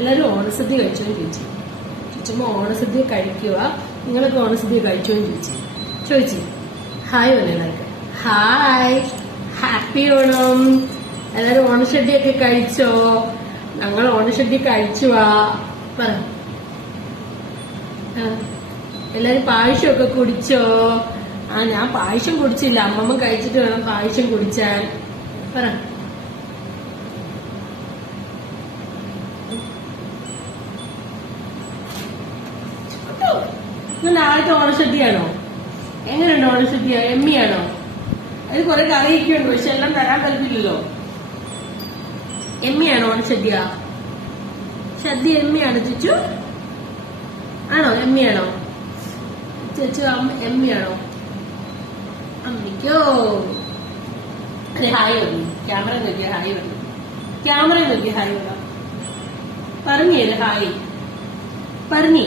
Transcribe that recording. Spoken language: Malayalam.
എല്ലാരും ഓണസദ്യ കഴിച്ചോന്ന് ചോദിച്ചു. ചുറ്റുമ്പോ ഓണസദ്യ കഴിക്കുക, നിങ്ങളൊക്കെ ഓണസദ്യ കഴിച്ചോന്ന് ചോദിച്ചു. ഹായ് എല്ലാവർക്കും. Hi, happy Onam. എല്ലാരും ഓണസദ്യയൊക്കെ കഴിച്ചോ? ഞങ്ങൾ ഓണസദ്യ കഴിച്ചുവാ. പറ. എല്ലാരും പായസമൊക്കെ കുടിച്ചോ? ഞാൻ പായസം കുടിച്ചില്ല. അമ്മമ്മ കഴിച്ചിട്ട് വേണം പായസം കുടിച്ചാൽ. പറ. ഇന്ന് ആദ്യത്തെ ഓണസദ്യയാണോ? എങ്ങനെയുണ്ട് ഓണസദ്യ? എമ്മിയാണോ? അത് കുറെ കറിയൊക്കെ ഉണ്ട്, പക്ഷെ എല്ലാം തരാൻ പറ്റില്ലല്ലോ. എമ്മിയാണോ ഓണസദ്യ? സദ്യ എമ്മിയാണോ ചേച്ചു? ആണോ? എമ്മിയാണോ ചേച്ചു? എമ്മിയാണോ? അമ്മിക്കോ? അതെ, ഹായ് പറഞ്ഞു. ക്യാമറ നോക്കിയ ഹായ് പറഞ്ഞു. ക്യാമറ നോക്കിയ ഹായ് പറയാം. പറഞ്ഞേ ഹായ് പറഞ്ഞേ.